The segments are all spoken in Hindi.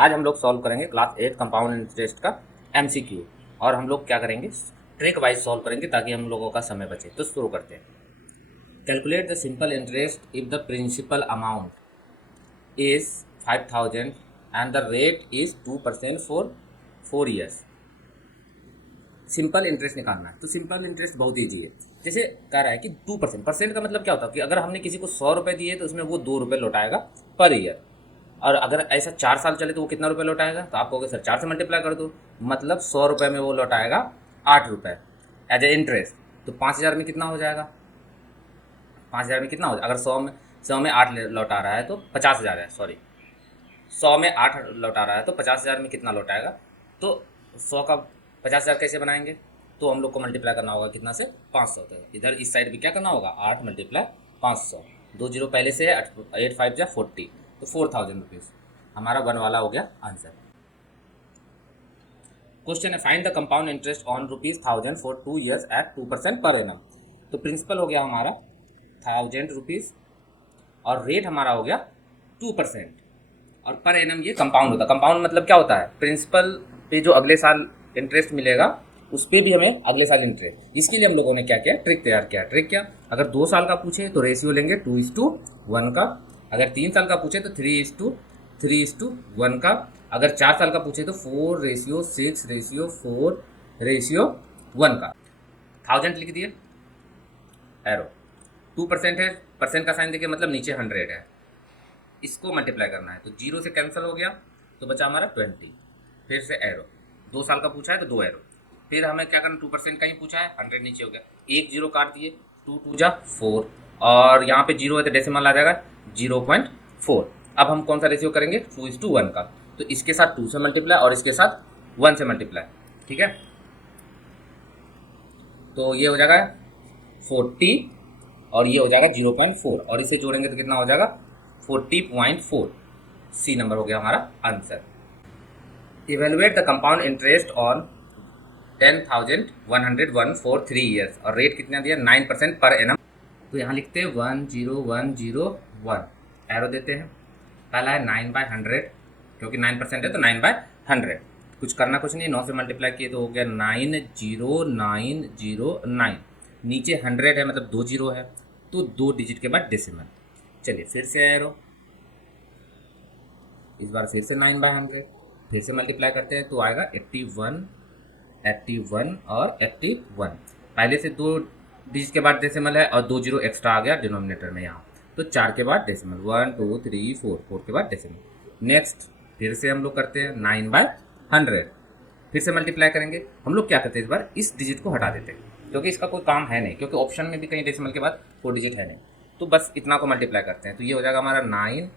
आज हम लोग सॉल्व करेंगे क्लास 8 कंपाउंड इंटरेस्ट का एमसीक्यू। और हम लोग क्या करेंगे, ट्रिक वाइज सॉल्व करेंगे ताकि हम लोगों का समय बचे। तो शुरू करते हैं। Calculate the simple interest if the principal amount is 5000 and the rate is 2% for 4 years. Simple interest निकालना है। तो सिंपल इंटरेस्ट बहुत ईजी है। जैसे कह रहा है कि 2%। परसेंट का मतलब क्या होता है कि अगर हमने किसी को 100 रुपये दिए तो उसमें वो 2 रुपये लौटाएगा पर ईयर। और अगर ऐसा 4 साल चले तो वो कितना रुपये लौटाएगा, तो आप कहोगे सर 4 से मल्टीप्लाई कर दो, मतलब 100 रुपये में वो लौटाएगा 8 रुपये एज ए इंटरेस्ट। तो 5000 में कितना हो जाएगा, 5000 में कितना हो जाएगा, अगर 100 में 8 लौटा रहा है तो 50,000 है, सॉरी 100 में 8 लौटा रहा है तो 50,000 में कितना लौटाएगा। तो 100 का 50,000 कैसे बनाएंगे, तो हम लोग को मल्टीप्लाई करना होगा कितना से, 500। तो इधर इस साइड भी क्या करना होगा, 8 मल्टीप्लाई 500, 2 जीरो पहले से है, 8 5 जा 40, तो 4000 रुपीज़ हमारा वन वाला हो गया आंसर। क्वेश्चन है find the compound interest on ₹1000 for 2 years at 2% per annum. तो प्रिंसिपल हो गया हमारा 1000 रुपीज़ और रेट हमारा हो गया 2%, और पर एनम ये कंपाउंड होता है। कंपाउंड मतलब क्या होता है, प्रिंसिपल पे जो अगले साल इंटरेस्ट मिलेगा उस पर भी हमें अगले साल इंटरेस्ट। इसके लिए हम लोगों ने क्या किया, ट्रिक तैयार किया। ट्रिक क्या, अगर 2 साल का पूछे तो रेशियो लेंगे 2:1 का, अगर 3 साल का पूछे तो 3:1 का, अगर 4 साल का पूछे तो 4:6:4:1 का। 1000 लिख दिए, एरो 2% है, परसेंट का साइन देखिए मतलब नीचे 100 है, इसको मल्टीप्लाई करना है तो 0 से कैंसिल हो गया तो बचा हमारा 20। फिर से एरो, 2 साल का पूछा है तो 2 एरो, फिर हमें क्या करना, 2% का ही पूछा है, 100 नीचे हो गया, एक जीरो काट दिए, 2 2 जा 4, और यहाँ पे जीरो है तो डेसिमल आ जाएगा 0.4। अब हम कौन सा रेशियो करेंगे, 2:1 का, तो इसके साथ 2 से मल्टीप्लाई और इसके साथ 1 से मल्टीप्लाई, ठीक है। तो ये हो जाएगा 40 और ये हो जाएगा 0.4, और इसे जोड़ेंगे तो कितना हो जाएगा 40.4। सी नंबर हो गया हमारा answer. Evaluate the compound interest on 10,101 for 3 years, और रेट कितना दिया 9% पर एनम। तो यहाँ लिखते हैं 10101, एरो देते हैं। पहला है 9/100, क्योंकि 9% है तो 9/100। कुछ करना कुछ नहीं, 9 से मल्टीप्लाई किए तो हो गया 90909। नीचे 100 है मतलब 2 जीरो है, तो 2 डिजिट के बाद डेसिमल। चलिए फिर से एरो, इस बार फिर से 9/100, फिर से मल्टीप्लाई करते हैं तो आएगा 81 81 और 81। पहले से 2 डिजिट के बाद डेसिमल है और 2 जीरो एक्स्ट्रा आ गया डिनोमिनेटर में यहाँ, तो 4 के बाद डेसिमल, 1 2 3 4, 4 के बाद डेसिमल। नेक्स्ट फिर से हम लोग करते हैं 9/100, फिर से मल्टीप्लाई करेंगे। हम लोग क्या करते हैं, इस बार इस डिजिट को हटा देते हैं क्योंकि इसका कोई काम है नहीं, क्योंकि ऑप्शन में भी कहीं डेसिमल के बाद 4 डिजिट है नहीं, तो बस इतना को मल्टीप्लाई करते हैं। तो ये हो जाएगा हमारा 9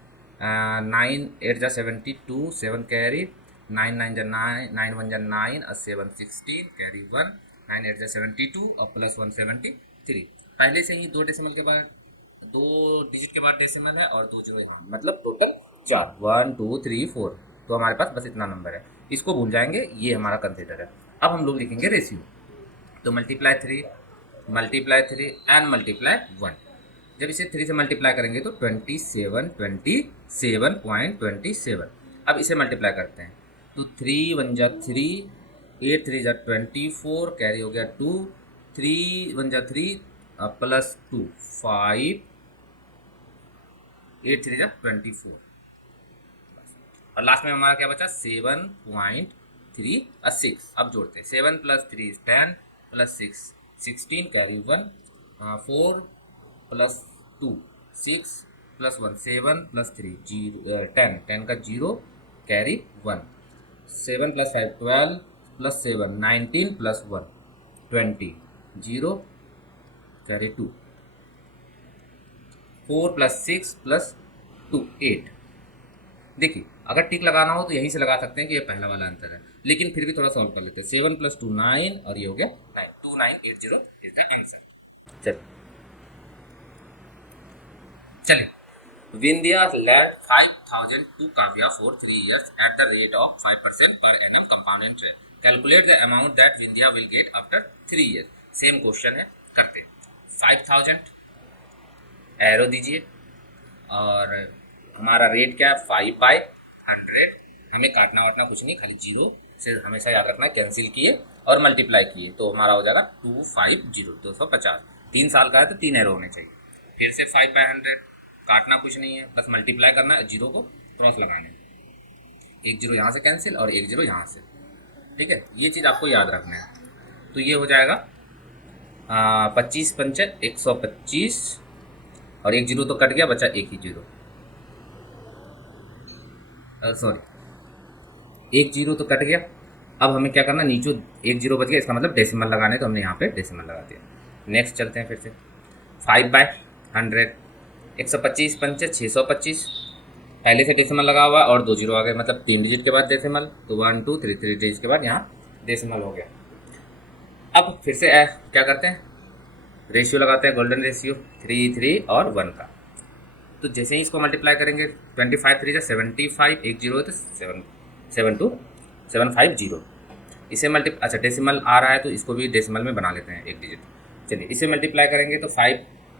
8 जा 72, 7 कैरी, 9 9 जा 9, 9 1 जा 9 और 7 16 कैरी 1, 9 8 जा 72 और प्लस 1 73। पहले से ही 2 डेसिमल के बाद 2 डिजिट के बाद डेसिमल है और 2 जो यहाँ, मतलब टोटल 4, 1 2 3 4। तो हमारे पास बस इतना नंबर है, इसको भूल जाएंगे, ये हमारा कंसिडर है। अब हम लोग लिखेंगे रेशियो, तो मल्टीप्लाई 3 एंड मल्टीप्लाई 1। जब इसे 3 से मल्टीप्लाई करेंगे तो 27.27। अब इसे मल्टीप्लाई करते हैं तो 3 1 जा 3, 8 3 जा 24, कैरी हो गया 2, 3 1 जा 3 प्लस 2 5, 8 3 जा 24, और लास्ट में हमारा क्या बचा 7.36। अब जोड़ते हैं, 7 + 3 = 10 + 6 16, कैरी 1, 4 + 2 6 + 1 7 + 3 10, 10 का 0 कैरी 1, 7 + 5 12 + 7 19 + 1 20 0 कैरी 2, 4 + 6 + 2 8। देखिए अगर टिक लगाना हो तो यहीं से लगा सकते हैं कि ये पहला वाला आंसर है, लेकिन फिर भी थोड़ा सॉल्व कर लेते हैं। 7 + 2 9 और ये हो गया 9, 2980 इज द आंसर। चलिए Vindhya lent 5,000 to Kavya for 3 years at the rate of 5% per annum compound interest. Calculate the amount that Vindhya will get after 3 years. Same question है, करते हैं। 5,000 एरो दीजिए और हमारा रेट क्या है 5/100, हमें काटना वाटना कुछ नहीं, खाली जीरो से हमेशा याद रखना है, कैंसिल किए और मल्टीप्लाई किए तो हमारा हो जाएगा 250, 250। 3 साल का है तो 3 एरो होने चाहिए। फिर से 5/100, काटना कुछ नहीं है, बस मल्टीप्लाई करना है, जीरो को क्रॉस लगाना है, एक जीरो यहाँ से कैंसिल और एक जीरो यहाँ से। ठीक है, ये चीज़ आपको याद रखना है। तो ये हो जाएगा 25 पंचे 125 और एक जीरो तो कट गया, बचा एक ही जीरो, सॉरी एक जीरो तो कट गया। अब हमें क्या करना, नीचे एक जीरो बच गया, इसका मतलब डेसिमल लगाने, तो हमने यहाँ पे डेसिमल लगा दिया। नेक्स्ट चलते हैं फिर से 5/100, 125 पंचे 625, पहले से डेसिमल लगा हुआ और 2 जीरो आ गए, मतलब 3 डिजिट के बाद डेसिमल, तो 1 2 3 3 डिजिट के बाद यहाँ डेसिमल हो गया। अब फिर से क्या करते हैं, रेशियो लगाते हैं, गोल्डन रेशियो 3 3 और 1 का। तो जैसे ही इसको मल्टीप्लाई करेंगे 25 3 75, एक जीरो है तो 72750, इसे अच्छा डेसिमल आ रहा है तो इसको भी डेसिमल में बना लेते हैं एक डिजिट। चलिए इसे मल्टीप्लाई करेंगे तो 5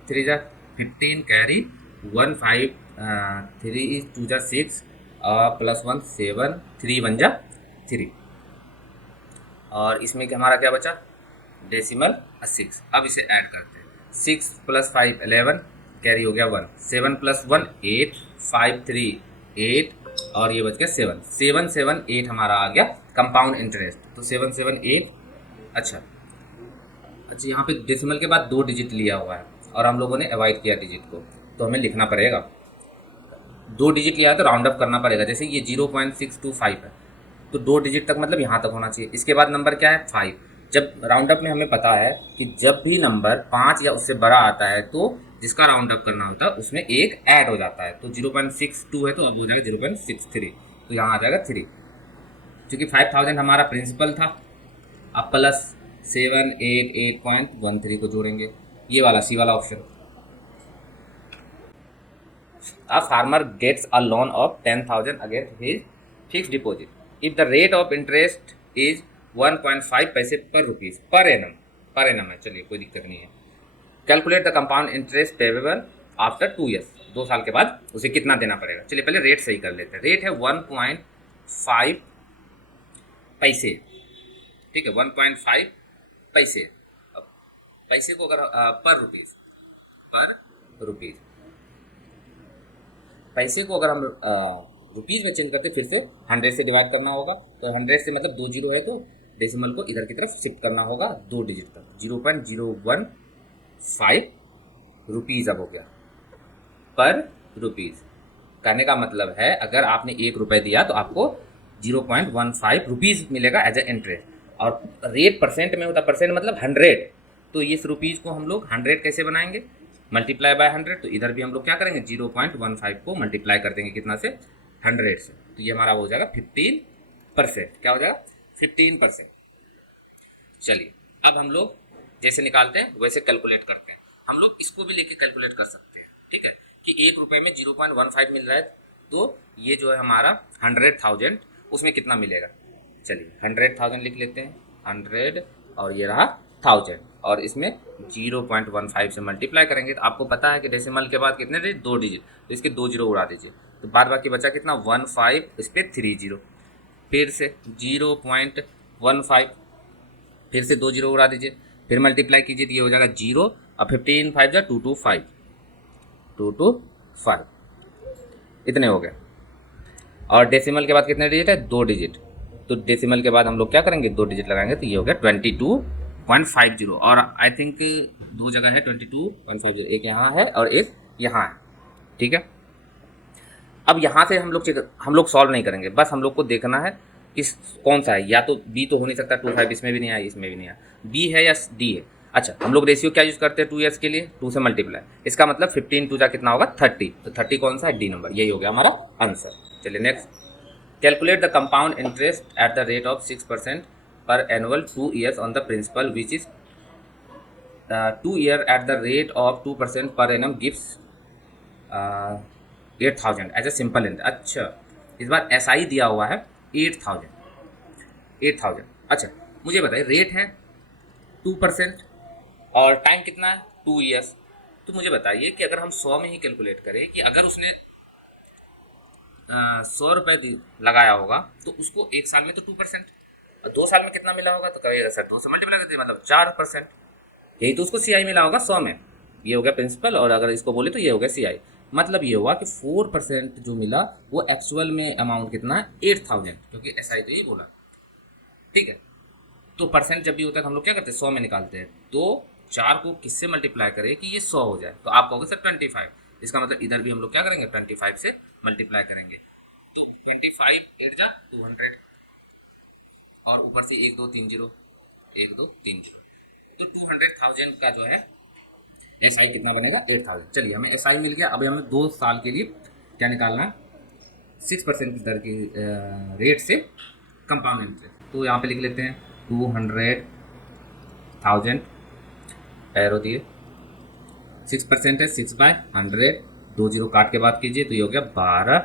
3 15 कैरी 1 5 3 2 6 प्लस 1 7 3 1 3, और इसमें कि हमारा क्या बचा, डेसिमल 6। अब इसे ऐड करते हैं, 6 + 5 11, कैरी हो गया 1, 7 + 1 8, 5 3 8 और ये बच गया 7 7 7 8 हमारा आ गया कंपाउंड इंटरेस्ट। तो 7 7 8, अच्छा यहाँ पे डेसिमल के बाद 2 डिजिट लिया हुआ है और हम लोगों ने अवॉइड किया डिजिट को, तो हमें लिखना पड़ेगा 2 डिजिट लिया है तो राउंड अप करना पड़ेगा। जैसे ये 0.625 है तो 2 डिजिट तक मतलब यहाँ तक होना चाहिए। इसके बाद नंबर क्या है 5। जब राउंड अप में हमें पता है कि जब भी नंबर 5 या उससे बड़ा आता है तो जिसका राउंड अप करना होता है उसमें एक ऐड हो जाता है। तो 0.62 है तो अब हो जाएगा 0.63, तो यहाँ आ जाएगा 3। क्योंकि 5000 हमारा प्रिंसिपल था, अब प्लस 788.13 को जोड़ेंगे, ये वाला सी वाला option. A farmer gets a loan of 10,000 against his fixed deposit. If the rate of interest is 1.5 पैसे पर रुपीज पर एनम है, चलिए कोई दिक्कत नहीं है। Calculate the compound interest payable after 2 years, 2 साल के बाद उसे कितना देना पड़ेगा। चलिए पहले रेट सही कर लेते हैं। रेट है 1.5 पैसे, ठीक है 1.5 पैसे। अब पैसे को अगर पर रुपीज पैसे को अगर हम रुपीज़ में चेंज करते फिर से 100 से डिवाइड करना होगा, तो 100 से मतलब 2 जीरो है तो डेसिमल को इधर की तरफ शिफ्ट करना होगा 2 डिजिट तक। 0.015 रुपीज़ अब हो गया पर रुपीज़। कहने का मतलब है अगर आपने 1 रुपये दिया तो आपको 0.15 रुपीज़ मिलेगा एज ए इंटरेस्ट, और रेट परसेंट में होता, परसेंट मतलब 100, तो इस रुपीज़ को हम लोग 100 कैसे बनाएंगे, मल्टीप्लाई बाय 100। तो इधर भी हम लोग क्या करेंगे 0.15 को मल्टीप्लाई कर देंगे कितना से, 100 से, तो ये हमारा हो जाएगा 15%। क्या हो जाएगा 15%। चलिए अब हम लोग जैसे निकालते हैं वैसे कैलकुलेट करते हैं। हम लोग इसको भी लेके कैलकुलेट कर सकते हैं, ठीक है, कि 1 रुपये में 0.15 मिल रहा है तो ये जो है हमारा 100,000, उसमें कितना मिलेगा। चलिए 100,000 लिख लेते हैं, 100 और ये रहा 1000, और इसमें 0.15 से मल्टीप्लाई करेंगे तो आपको पता है कि डेसिमल के बाद कितने डिजिट, 2 डिजिट, तो इसके 2 जीरो उड़ा दीजिए, तो बाद बाकी बचा कितना 15, इस पर 3 जीरो, फिर से 0.15, फिर से 2 जीरो उड़ा दीजिए, फिर मल्टीप्लाई कीजिए तो ये हो जाएगा 0, और 15 5 जा 225, 225 इतने हो गए। और डेसिमल के बाद कितने डिजिट है, 2 डिजिट, तो डेसिमल के बाद हम लोग क्या करेंगे 2 डिजिट लगाएंगे, तो ये हो गया 22.50, और आई थिंक 2 जगह है 22.50, एक यहाँ है और एक यहाँ है, ठीक है। अब यहाँ से हम लोग सॉल्व नहीं करेंगे, बस हम लोग को देखना है कि कौन सा है, या तो बी तो हो नहीं सकता 25, इसमें भी नहीं आया इसमें भी नहीं आया, बी है या डी है। अच्छा हम लोग रेशियो क्या यूज़ करते हैं 2 ईयर्स के लिए, 2 से मल्टीप्लाई, इसका मतलब 15 2 जा कितना होगा 30, तो 30 कौन सा है, डी नंबर, यही हो गया हमारा आंसर। चलिए next, calculate the compound interest at the rate of 6% per annual 2 years on the principal, which is 2 year at the rate of 2% per annum gives 8,000 as a simple interest। अच्छा इस बार SI दिया हुआ है 8,000। अच्छा मुझे बताइए रेट है 2% और टाइम कितना है 2 ईयर्स, तो मुझे बताइए कि अगर हम 100 में ही कैलकुलेट करें कि अगर उसने 100 रुपये लगाया होगा तो उसको 1 साल में तो 2%, और 2 साल में कितना मिला होगा तो कहेगा सर 2 से मल्टीप्लाई करते मतलब 4%। यही तो उसको CI मिला होगा 100 में। ये हो गया प्रिंसिपल, और अगर इसको बोले तो ये हो गया CI। मतलब ये हुआ कि 4% जो मिला वो एक्चुअल में अमाउंट कितना है 8000, क्योंकि SI तो यही बोला। ठीक है, तो परसेंट जब भी होता है हम लोग क्या करते हैं 100 में निकालते हैं। तो 4 को किससे मल्टीप्लाई करें कि ये 100 हो जाए, तो आप कहोगे सर 25। इसका मतलब इधर भी हम लोग क्या करेंगे 25 से मल्टीप्लाई करेंगे। तो 25 8 जा 200, और ऊपर से 1 2 3 0 1 2 3 0, तो 200,000 का जो है SI कितना बनेगा 8000। चलिए हमें SI मिल गया। अभी हमें 2 साल के लिए क्या निकालना है 6% की दर की रेट से कंपाउंड इंटरेस्ट। तो यहाँ पे लिख लेते हैं 200,000 एरो दिए, 6% है 6/100, 2 जीरो काट के बात कीजिए तो ये हो गया 12,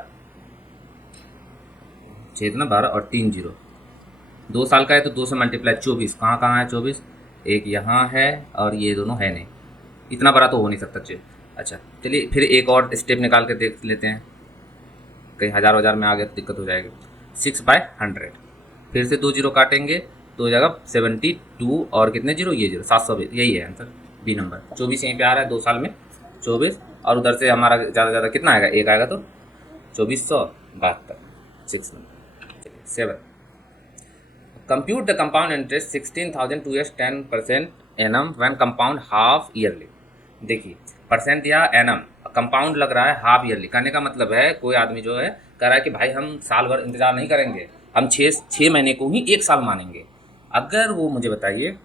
छेद ना 12 और 3 जीरो। 2 साल का है तो 2 से मल्टीप्लाई 24, कहाँ कहाँ है 24, एक यहाँ है और ये दोनों है नहीं, इतना बड़ा तो हो नहीं सकता। अच्छा चलिए फिर एक और स्टेप निकाल के देख लेते हैं, कहीं हज़ार में आ गया तो दिक्कत हो जाएगी। 6/100, फिर से 2 जीरो काटेंगे तो हो जाएगा 72, और कितने जीरो ये जीरो 720, यही है आंसर बी नंबर। 24 यहीं पे आ रहा है 2 साल में 24, और उधर से हमारा ज़्यादा ज़्यादा कितना आएगा, एक आएगा तो 2472, 6 नंबर। चलिए 7, compute the compound interest 16,000 2 years 10% annum when compound half yearly. देखिए परसेंट या एनम, कंपाउंड लग रहा है हाफ ईयरली। कहने का मतलब है कोई आदमी जो है कह रहा है कि भाई हम साल भर इंतजार नहीं करेंगे, हम 6 महीने को ही 1 साल मानेंगे। अगर वो मुझे बताइए,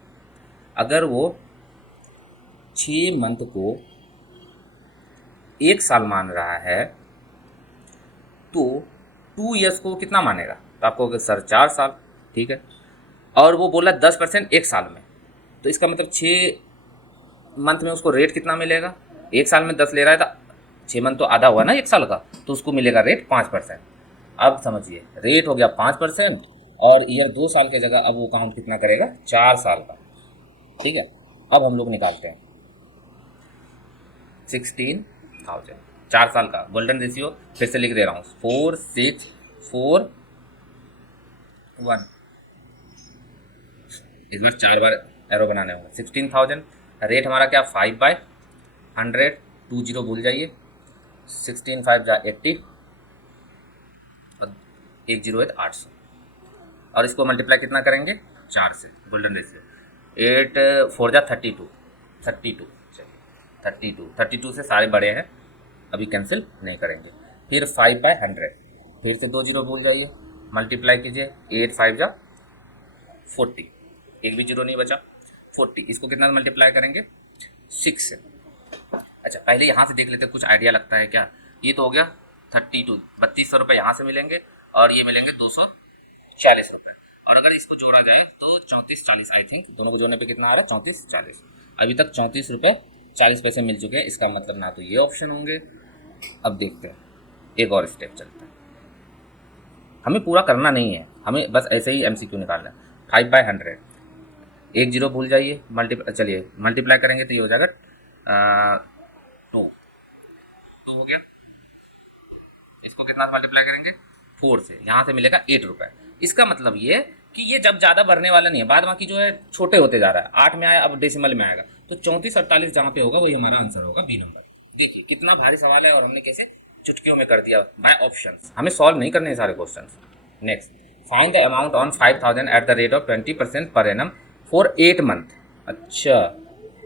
अगर वो 6 मंथ को 1 साल मान रहा है तो 2 years को कितना मानेगा, तो आपको कहोगे सर 4 साल। ठीक है, और वो बोला 10% 1 साल में, तो इसका मतलब 6 मंथ में उसको रेट कितना मिलेगा, 1 साल में 10 ले रहा है तो 6 मंथ तो आधा हुआ ना 1 साल का, तो उसको मिलेगा रेट 5%। अब समझिए रेट हो गया 5%, और ईयर 2 साल की जगह अब वो काउंट कितना करेगा 4 साल का। ठीक है, अब हम लोग निकालते हैं 16,000 4 साल का गोल्डन रेशियो, फिर से लिख दे रहा हूँ 4 6 4 1, इस बार 4 बार एरो बनाने होगा। 16,000 रेट हमारा क्या 5/100, 2 जीरो भूल जाइए, 16 5 जा 80, और 1 जीरो है 800, और इसको मल्टीप्लाई कितना करेंगे 4 से, गोल्डन रेशियो 8 4 जा 32, 32 चलिए 32 से सारे बड़े हैं अभी कैंसिल नहीं करेंगे। फिर 5/100, फिर से 2 जीरो भूल जाइए, मल्टीप्लाई कीजिए 8 5 जा 40, एक भी जीरो नहीं बचा 40, इसको कितना मल्टीप्लाई करेंगे 6 से। अच्छा पहले यहाँ से देख लेते हैं, कुछ आइडिया लगता है क्या। ये तो हो गया 32, 3200 रुपये यहाँ से मिलेंगे, और ये मिलेंगे 240 रुपये, और अगर इसको जोड़ा जाए तो 3440, आई थिंक दोनों को जोड़ने पे कितना आ रहा है 3440। अभी तक 34 रुपये 40 पैसे मिल चुके हैं, इसका मतलब ना तो ये ऑप्शन होंगे। अब देखते हैं, एक और स्टेप चलता है, हमें पूरा करना नहीं है, हमें बस ऐसे ही MCQ निकालना है। 5/100, 1 जीरो भूल जाइए, चलिए मल्टीप्लाई करेंगे तो ये हो जाएगा 2 हो गया, इसको कितना मल्टीप्लाई करेंगे 4 से, यहाँ से मिलेगा 8 रुपये। इसका मतलब ये कि ये जब ज़्यादा बढ़ने वाला नहीं है, बाद बाकी जो है छोटे होते जा रहा है, 8 में आया अब डेसिमल में आएगा, तो 34 48 जहाँ पे होगा वही हमारा आंसर होगा बी नंबर। देखिए कितना भारी सवाल है और हमने कैसे चुटकियों में कर दिया बाय ऑप्शंस, हमें सॉल्व नहीं करने सारे question. Next, find the amount on 5,000 at the rate of 20% per annum for 8 month. अच्छा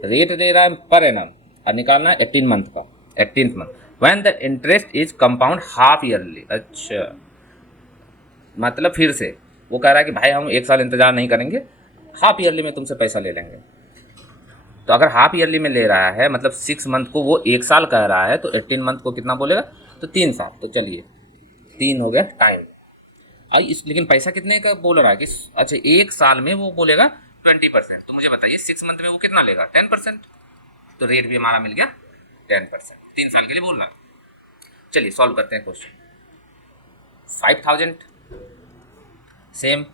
रेट दे रहा है पर एनम, और निकालना है 18 मंथ का, 18th month when the interest is compound half yearly. अच्छा मतलब फिर से वो कह रहा है कि भाई हम 1 साल इंतजार नहीं करेंगे, हाफ ईयरली में तुमसे पैसा ले लेंगे। तो अगर हाफ ईयरली में ले रहा है मतलब 6 मंथ को वो 1 साल कह रहा है, तो 18 मंथ को कितना बोलेगा तो 3 साल। तो चलिए 3 हो गया टाइम। लेकिन पैसा कितने का बोल रहा है कि अच्छा 1 साल में वो बोलेगा 20%, तो मुझे बताइए 6 मंथ में वो कितना लेगा 10%, तो रेट भी हमारा मिल गया 10%, 3 साल के लिए बोल रहा है। चलिए सॉल्व करते हैं क्वेश्चन। 5,000 सेम,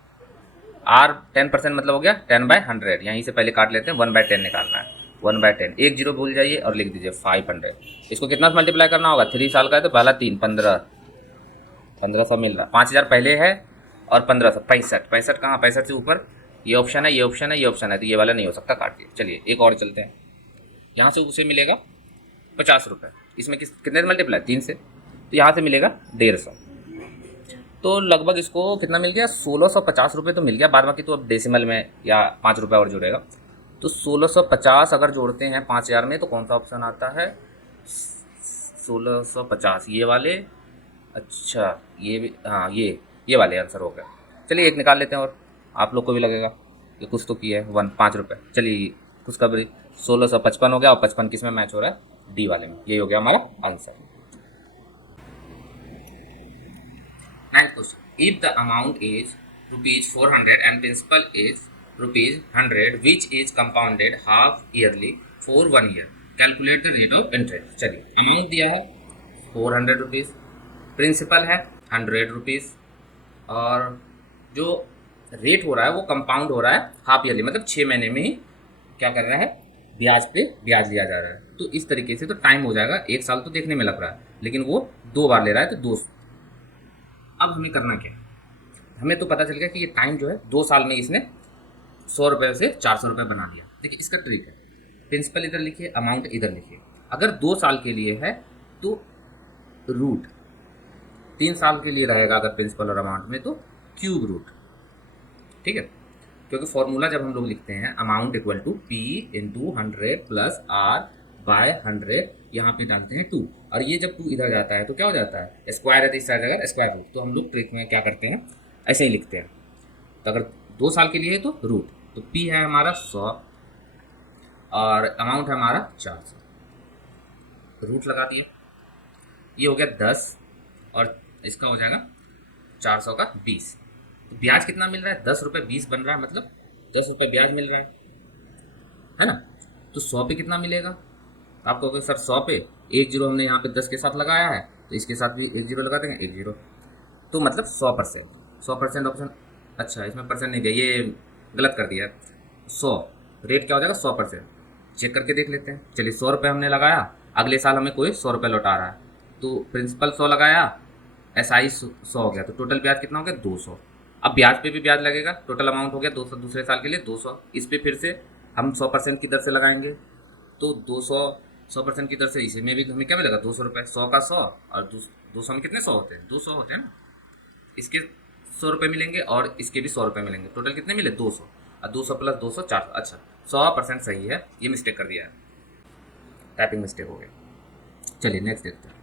आर 10% मतलब हो गया 10/100, यहीं से पहले काट लेते हैं, 1/10 निकालना है, 1/10, 1 जीरो भूल जाइए और लिख दीजिए 500। इसको कितना मल्टीप्लाई करना होगा, 3 साल का है तो पहला 3 15, 1500 मिल रहा है, 5000 पहले है और 1500, 65 कहाँ, 65 से ऊपर ये ऑप्शन है, ये ऑप्शन है, ये ऑप्शन है, तो ये वाला नहीं हो सकता, काट दिया। चलिए एक और चलते हैं, यहाँ से उसे मिलेगा 50 रुपये, इसमें कितने से मल्टीप्लाई, 3 से, तो यहाँ से मिलेगा 150, तो लगभग इसको कितना मिल गया, 1650 रुपये तो मिल गया। बाद बाकी तो अब डेसिमल में या 5 रुपये और जुड़ेगा, तो 1650 अगर जोड़ते हैं 5000 में तो कौन सा ऑप्शन आता है, 1650 ये वाले, अच्छा ये भी, हाँ ये वाले आंसर हो गया। चलिए एक निकाल लेते हैं और आप लोग को भी लगेगा ये कुछ तो किया है, 5 रुपये। चलिए कुछ का भी 1655 हो गया, और 55 किस में मैच हो रहा है, डी वाले में, ये हो गया हमारा answer. 9th question, if the amount is ₹400 and principal is ₹100 which is compounded half yearly for 1 year, calculate the rate of interest. चलिए अमाउंट दिया है ₹400, प्रिंसिपल है ₹100, और जो रेट हो रहा है वो कंपाउंड हो रहा है हाफ ईयरली, मतलब 6 महीने में ही क्या कर रहा है, ब्याज पे ब्याज लिया जा रहा है। तो इस तरीके से तो टाइम हो जाएगा, 1 साल तो देखने में लग रहा है, लेकिन वो 2 बार ले रहा है, तो 2। अब हमें करना क्या, हमें तो पता चल गया कि ये टाइम जो है 2 साल में इसने 100 रुपये से 400 रुपये बना दिया। देखिए इसका ट्रिक है, प्रिंसिपल इधर लिखिए, अमाउंट इधर लिखिए। अगर 2 साल के लिए है तो रूट, 3 साल के लिए रहेगा अगर प्रिंसिपल और अमाउंट में, तो क्यूब रूट, ठीक है। क्योंकि फॉर्मूला जब हम लोग लिखते हैं amount equal to P into 100 plus R by 100, यहाँ पे डालते हैं 2, और ये जब 2 इधर जाता है तो क्या हो जाता है, स्क्वायर है तो इस साइड अगर स्क्वायर रूट, तो हम लोग ट्रिक में क्या करते हैं, ऐसे ही लिखते हैं। तो अगर 2 साल के लिए है तो रूट, तो P है हमारा 100 और अमाउंट है हमारा 400, रूट लगा दिया, ये हो गया 10 और इसका हो जाएगा 400 का 20। तो ब्याज कितना मिल रहा है, 10 रुपये 20 बन रहा है, मतलब 10 रुपये ब्याज मिल रहा है ना। तो 100 पे कितना मिलेगा, आपको कहोगे सर 100 पे 1 जीरो हमने यहाँ पे 10 के साथ लगाया है, तो इसके साथ भी 1 जीरो लगा देंगे, 1 जीरो, तो मतलब 100% ऑप्शन, अच्छा इसमें परसेंट नहीं दिया, ये गलत कर दिया। 100 रेट क्या हो जाएगा, 100%, चेक करके देख लेते हैं। चलिए 100 रुपये हमने लगाया, अगले साल हमें कोई 100 रुपये लौटा रहा है, तो प्रिंसिपल 100 लगाया, SI 100 हो गया, तो टोटल ब्याज कितना हो गया, 200। अब ब्याज पे भी ब्याज लगेगा, टोटल अमाउंट हो गया 200, दूसरे साल के लिए 200, इस पे फिर से हम 100% की दर से लगाएंगे, तो 200 100% की दर से इसी में भी हमें क्या मिलेगा, 200 रुपये, 100 का 100, और 200 में कितने 100 होते हैं, 200 होते हैं ना, इसके 100 रुपये मिलेंगे और इसके भी 100 रुपये मिलेंगे, टोटल कितने मिले 200, और 200 प्लस 200 400, अच्छा 100% सही है, ये मिस्टेक कर दिया है, टाइपिंग मिस्टेक हो गया। चलिए नेक्स्ट देखते हैं,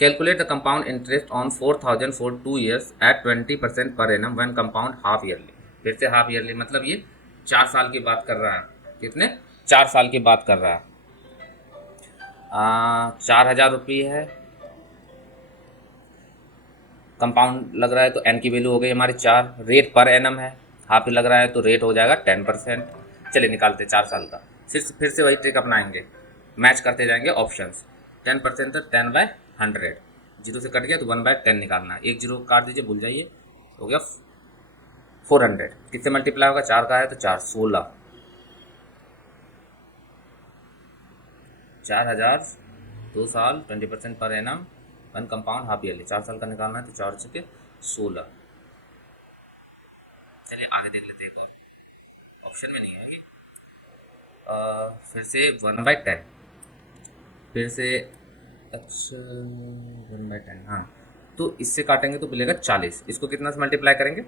calculate the compound interest on 4000 for 2 years at 20% per annum when compound half yearly. फिर से हाफ ईयरली, मतलब ये 4 साल की बात कर रहा है, कितने 4 साल की बात कर रहा है। 4000 रुपये है, कंपाउंड लग रहा है तो एन की वैल्यू हो गई हमारी 4, रेट पर एनम है, हाफ लग रहा है तो रेट हो जाएगा 10%। चलिए निकालते 4 साल का, फिर से वही ट्रिक अपनाएंगे, मैच करते जाएंगे ऑप्शंस। 10% तो 10/100, जीरो से कट गया तो 1/10 निकालना है, 1 जीरो काट दीजिए, भूल जाइए, हो गया 400, किससे मल्टीप्लाई होगा, 4 का है तो 4, 16, 4000 2 साल 20% per annum one compound half yearly, 4 साल का निकालना है तो 4 से 16। चलिए आगे देख लेते हैं, ऑप्शन में नहीं है ये, फिर से 1/10, फिर से, अच्छा 1/10, हाँ, तो इससे काटेंगे तो मिलेगा 40, इसको कितना से मल्टीप्लाई करेंगे,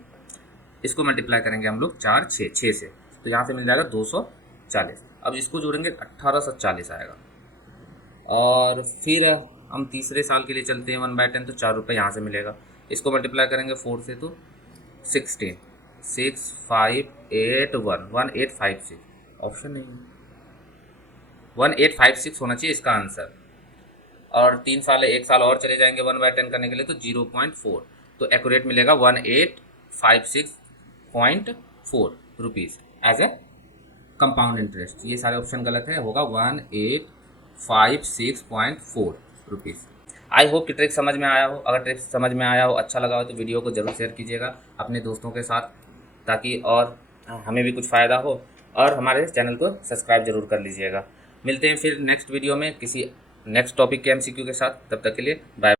इसको मल्टीप्लाई करेंगे हम लोग 4 6 से, तो यहाँ से मिल जाएगा 240। अब इसको जोड़ेंगे 1840 आएगा, और फिर हम तीसरे साल के लिए चलते हैं 1/10, तो 4 रुपये यहाँ से मिलेगा, इसको मल्टीप्लाई करेंगे 4 से तो 16, 6581 1856, ऑप्शन नहीं है, 1856 होना चाहिए इसका आंसर। और 3 साल है, 1 साल और चले जाएंगे 1/10 करने के लिए, तो 0.4, तो एक्यूरेट मिलेगा 1856.4 rupees as a compound interest. ये सारे ऑप्शन गलत है, होगा 1856.4 रुपीज़। आई होप कि ट्रिक समझ में आया हो, अगर ट्रिक समझ में आया हो, अच्छा लगा हो तो वीडियो को ज़रूर शेयर कीजिएगा अपने दोस्तों के साथ, ताकि और हमें भी कुछ फ़ायदा हो, और हमारे चैनल को सब्सक्राइब जरूर कर लीजिएगा। मिलते हैं फिर नेक्स्ट वीडियो में किसी नेक्स्ट टॉपिक के MCQ के साथ, तब तक के लिए बाय।